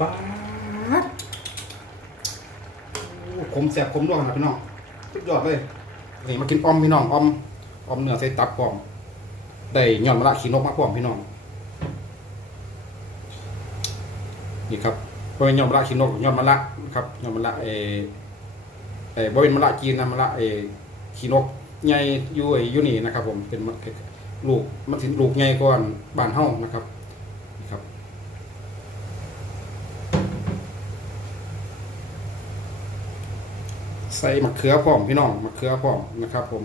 ป๊าดขมแสบขมด้วยนะพี่น้องสุดยอดเลยนี่มากินออมพี่น้องออมออมเนื้อใส่ตับพร้อมได้ย่อนมะละขีนกมาพร้อมพี่น้อง นี่ครับบริเวณยอมมะละขีนกย่อมมะละครับย่อมมะละเออเออบริเวณมะละจีนนะมะละเอขีนกใหญ่ยู่ไอยู่นี่นะครับ ผมเป็นมะลูกมันสิลูกใหญ่กว่าบ้านเฮานะครับนี่ครับ ใส่มะเขือพร้อมพี่น้องมะเขือพร้อมนะครับ ผม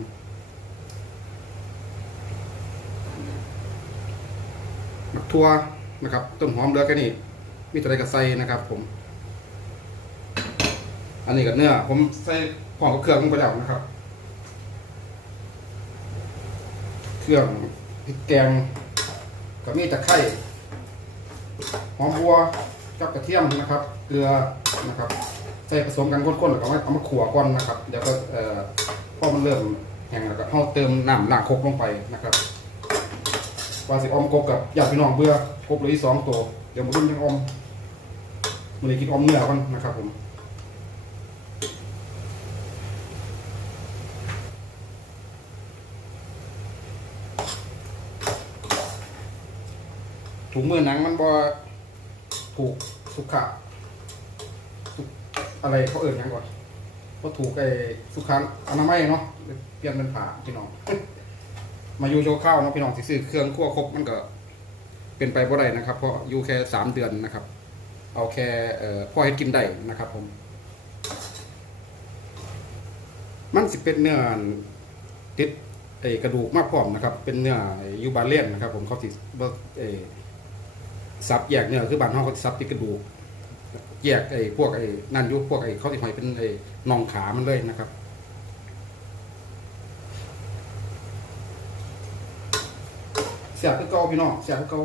มะทั่วนะครับ ต้นหอมเลือแค่นี้มีตัวใดก็ใส่นะครับ ผม อันนี้กับเนื้อ ผมใส่พร้อมกับเครื่องลงไปแล้วนะครับ เครื่องพริกแกงก็มีตะไคร้หอมบัวกับกระเทียมนะครับ เกลือนะครับ ใส่ผสมกันข้นๆแล้วก็เอามาขั่วก่อนนะครับ เดี๋ยวก็เอ่อพอมันเริ่มแห้งแล้วก็เอาเติมน้ำล้างครกลงไปนะครับว่าสิออมกบกับญาติพี่น้องเบื่อกบเหลยอีกสองตัวเดี๋ยวมาดุนยังอมมันเลยกินอมเนื้อกันนะครับผมถุงมือหนังมันบ่ถูกสุขะ อะไรเขาเอ่ยยังก่อนก็ถูกไอ้สุขันอนามัยเนาะเปลี่ยนเป็นผ่าพี่น้อง มาอยู่โชว์ข้าวเนาะพี่น้องสิซื้อเครื่องคั่วครบมันก็เป็นไปบ่ได้นะครับ เพราะอยู่แค่สามเดือนนะครับ เอาแค่เอ่อพ่อให้กินได้นะครับ ผม มันสิเป็นเนื้อติดไอ้กระดูกมากพร้อมนะครับ เป็นเนื้ออยูบาเลียนนะครับ ผมเขาสิบ่ไอ้ซับแยกเนื้อคือบานเฮาเขาสิซับติดกระดูก แยกไอ้พวกไอ้นั่นยุพวกไอ้เขาสิหอยเป็นไอ้น่องขามันเลยนะครับ เสียบเก่าพี่น้องเสียบเก่า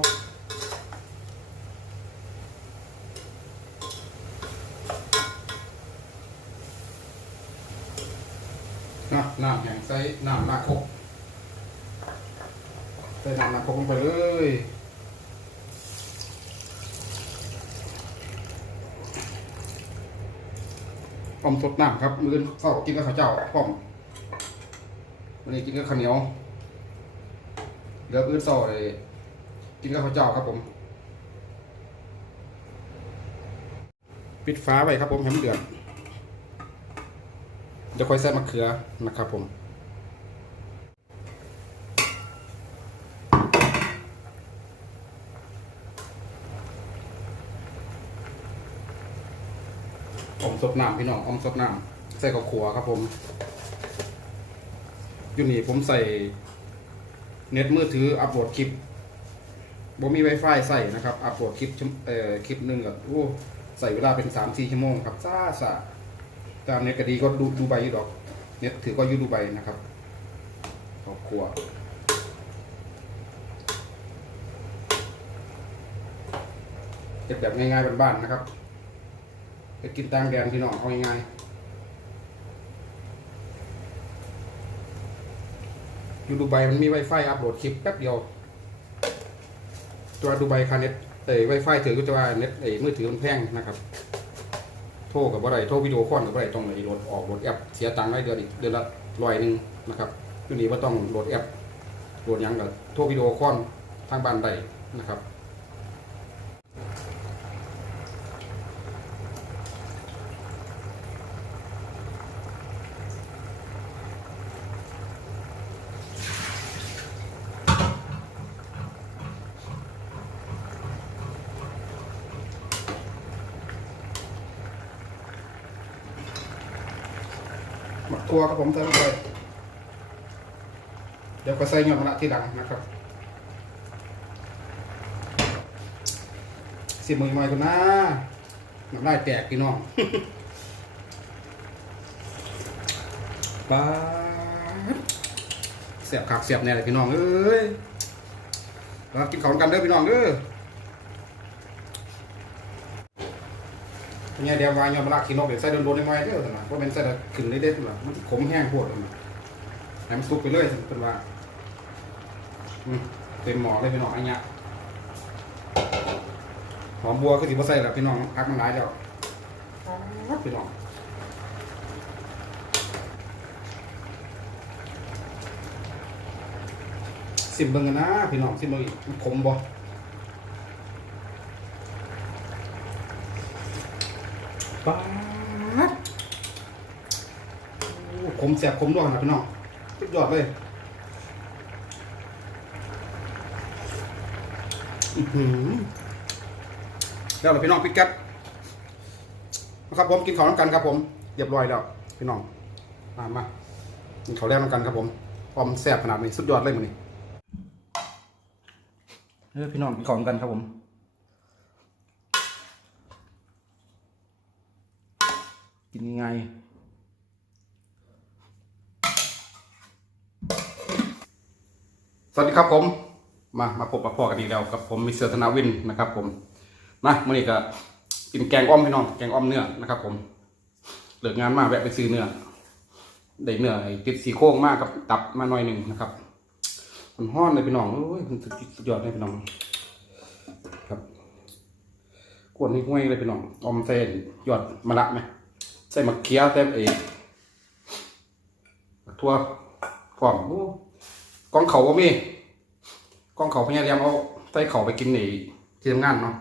นะน้ำแห้งใส่น้ำลาคกใส่น้ำลาคกลงไปเลย พร้อมสดน้ำครับ มื้อเข้ากินกับข้าวเจ้าพร้อมวันนี้กินกับข้าวเหนียวเดี๋ยวอื่นซอยกินกับข้าวเจ้าครับผม ปิดฟ้าไว้ครับผมให้มันเดือดเดี๋ยวค่อยใส่มะเขือนะครับผม อมสดน้ำพี่น้องอมสดน้ำใส่ข้าวขัวครับผมอยู่นี่ผมใส่เน็ตมือถืออัปโหลดคลิปบ่มี Wi-Fi ใส่นะครับ อัปโหลดคลิปเอ่อคลิปหนึ่งก็โอ้ใส่เวลาเป็นสามสี่ชั่วโมงครับซ่าซาตามเน็ตก็ดีก็ดูดูใบอยู่ดอก เน็ตถือก็อยู่ดูใบนะครับครอบครัวเก็บแบบง่ายๆบ้านๆนะครับ ไปกินตามแดนพี่น้องเอาง่ายๆอยู่ดูไบมันมี Wi-Fi อัปโหลดคลิปแป๊บเดียว ตัวดูไบคาเน็ตเอ้ Wi-Fi ถือก็จะว่าเน็ตเอ้มือถือมันแพงนะครับ โทรกับบ่ได้โทรวิดีโอคอลกับบ่ได้ต้องไหนโหลดออกโหลดแอปเสียตังค์ไว้เดือนอีกเดือนละร้อยหนึ่งนะครับอยู่นี้ว่าต้องโหลดแอปโหลดยังกับโทรวิดีโอคอลทางบ้านได้นะครับ วครับผมใส่ลงไปเดี๋ยวก็ใส่ยอดมะระที่หลังนะครับสิบมือมากันนะน้ำลายแตกพี่น้องป๊าเสียบขากเสียบแน่เลยพี่น้องเอ้ยมากินของกันเด้อพี่น้องเด้อ เนี่ยเดี๋ยววางยอมละกินนกเดี๋ยวใส่โดนๆในไม้เด้อนะเพราะเป็นใส่แล้วขึ้นเลยเด็ดละมันสิขมแห้งโพดนะให้มันสุกไปเลยเป็นว่าอืมเต็มหม้อเลยพี่น้องอันเนี้ยหอมบัวก็สิบ่ใส่แล้วพี่น้องพักมันหลายแล้วพี่น้องสิบเบิ่งกันนะพี่น้องสิบเบิ่งอีกมันขมบ่ ป๊าดโอ้ขมแสบขมด้วยนะพี่น้องสุดยอดเลยอื้อหือแล้วล่ะพี่น้องปิดแก๊ปนะครับผมกินข้าวน้ำกันครับผมเรียบร้อยแล้วพี่น้องมามากินข้าวแรกน้ำกันครับผมความแซ่บขนาดนี้สุดยอดเลยมันนี่เออพี่น้องกินข้าวน้ำกันครับผม กินยังไงสวัสดีครับผม มามาพบกับพ่อกันอีกแล้วกับผมมิสเตอร์ธนาวินนะครับผมมาเมื่อนี้ก็กินแกงอ้อมพี่น้องแกงอ้อมเนื้อนะครับผมเลิกงานมาแวะไปซื้อเนื้อได้เนื้อติดสีโค้งมากกับตับมาหน่อยหนึ่งนะครับมันห้อนเลยพี่น้องโอ้ยมันสุดยอดเลยพี่น้อง ครับกวนให้ห้วยเลยพี่น้องออมเส้นยอดมะระไหม ใส่มะเขือใส่เอกทั่วกล่องโอ้กล่องเขาก็มีกล่องเขาพยายมเอาใส่เขาไปกินในที่ทำงานเนาะ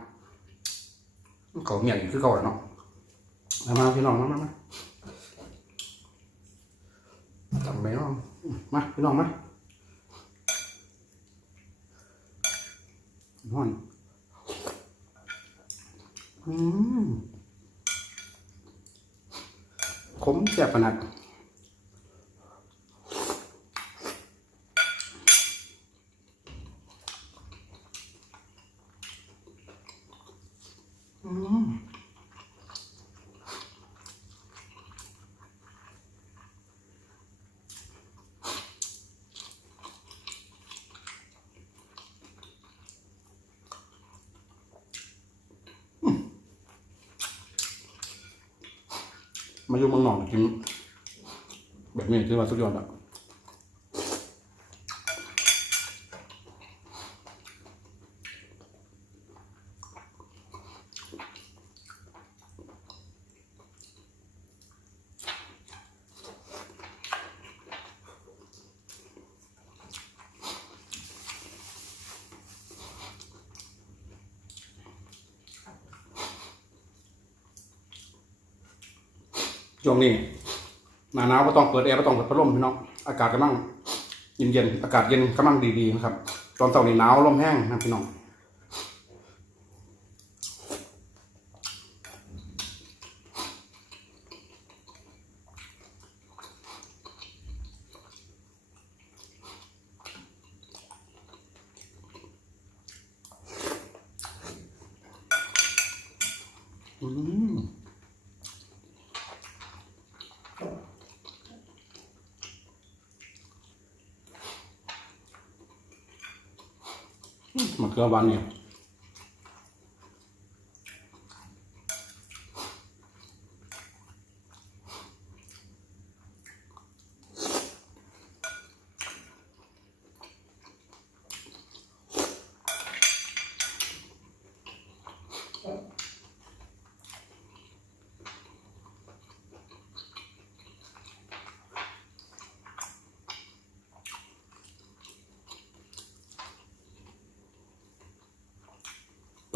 เขาเมียนคือเขาเนาะมามาพี่น้องมามามาจำไปเนาะมาพี่น้องมาห้อนอืม ขมแสบขนาด มาอยู่เมืองนอกกินแบบนี้ถือว่าสุดยอดอะช่วงนี้หนาหนาวก็ ต้องเปิดแอร์ไม่ต้องเปิดพัดลมพี่น้อง อากาศกำลังเย็นๆ อากาศเย็นกำลังดีๆนะครับ ตอนเต่านี่หนาวลมแห้งนะพี่น้อง มะเขือหวานเนี่ยต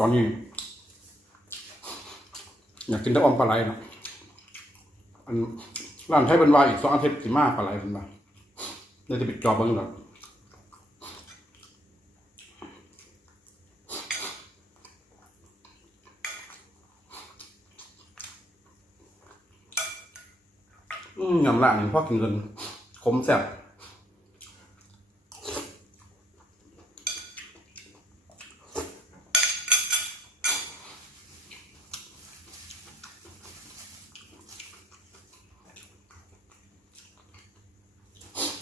อนนี้ อยากกินแต่ออมปลาไหลเนาะอันร้านไทยเป็นวายอีกสองอาทิตย์สิมาปลาไหลเป็นมาเดี๋ยวจะปิดจอบบ้างหรอกอืมยำละนี่พ่อกินเงินคมแซ่บ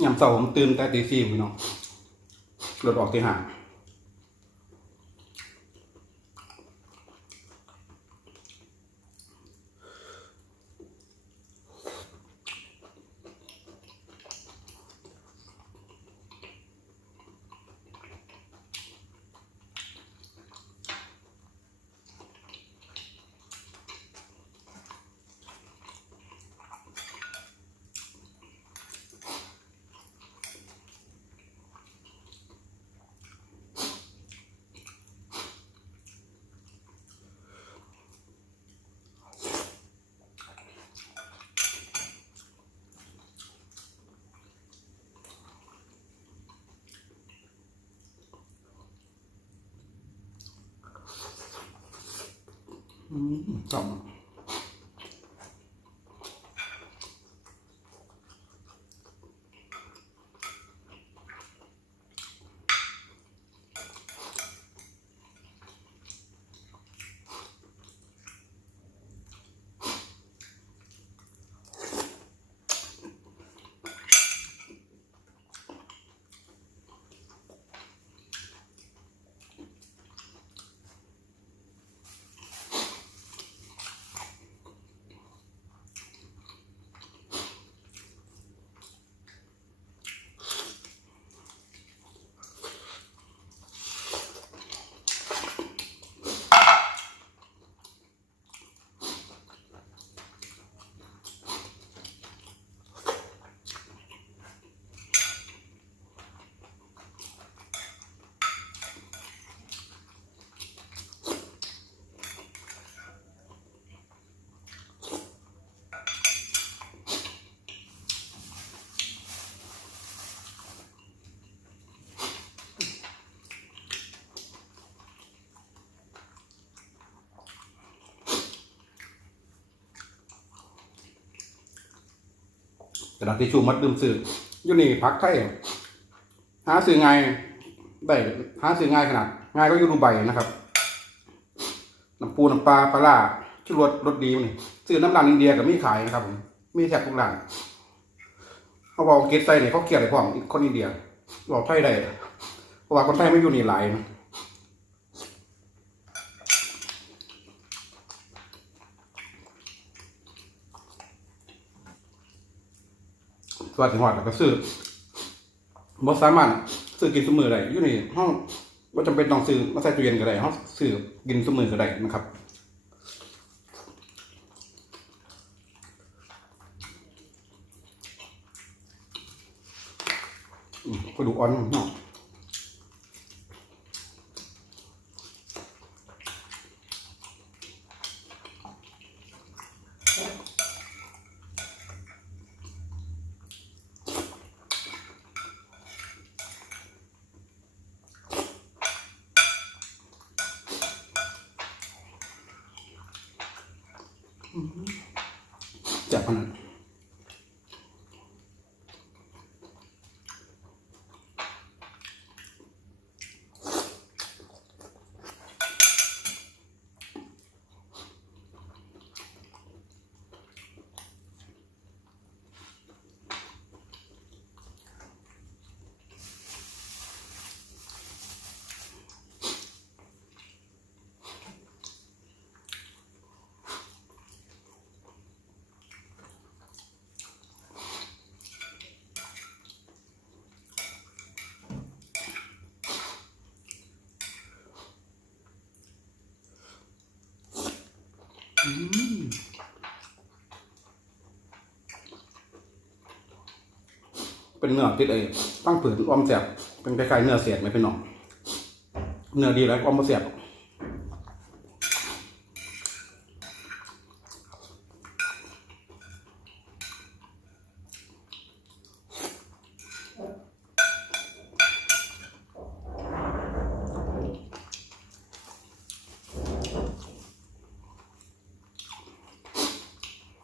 ยาม เสาร์ผมตื่นแต่ตีสี่พี่น้องรถออกตีห้า อืมค กระดาษทิชชู่มัดลืมซื้ออยู่นี่พักไทยหาซื้อง่ายได้หาซื้อง่ายขนาดง่ายก็อยู่ดูใบนะครับน้ำปูน้ำปลาปลาร้าชุดรสรสดีมันนี่ซื้อน้ำร้านอินเดียกับมีขายนะครับผมมีแทบทุกร้านเขาบอกเกตไซเนี่ยเขาเกลียดไอ้พร้อมอีกคนอินเดียบอกไทยได้เพราะว่าคนไทยไม่อยู่นี่หลายนะ สวัสดีหอดแล้วก็ซื้อบ่สามารถซื้อกินสมือได้อยู่นี่ห้องว่าจำเป็นต้องซื้อมาใส่ตู้เย็นก็ได้ห้องซื้อกินสมือก็ได้นะครับอืมกระดูกอ่อนเนาะจับมันนั้น เป็นเนื้อติดไอ้ตั้งผืนออมแสบเป็นคล้ายๆเนื้อเสียดไหมพี่น้องเนื้อดีแล้วอ้อมมาเสียบ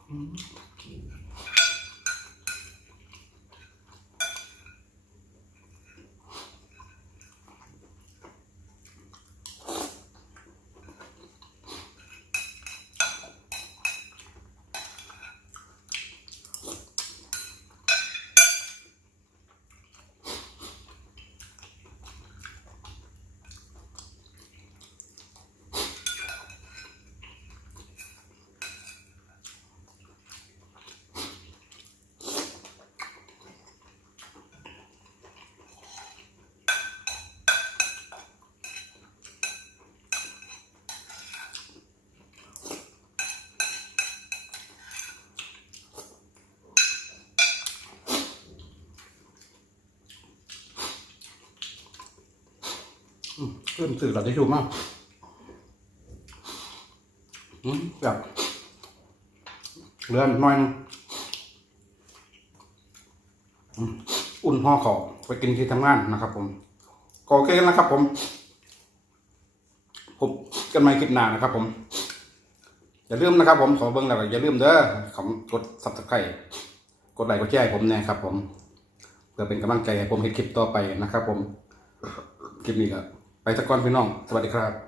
อื เริ่มสื่อหลาบได้ชูมากแบบเรือนน้อยอุ่นห่อเขาไปกินที่ทำงานนะครับ ผมก็โอเคนะครับ ผม ผมกันใหม่คลิปหน้านะครับ ผม อย่าลืมนะครับ ผมขอเบิ้งแล้วอย่าลืมเด้อของกด s u b สไ r i b ์กดไลค์กดแชร์ผมแน่ครับ ผมเพื่อเป็นกำลังใจให้ผมเห็นคลิปต่อไปนะครับ ผมคลิปนี้ครับ ไปตะกอนพี่น้อง สวัสดีครับ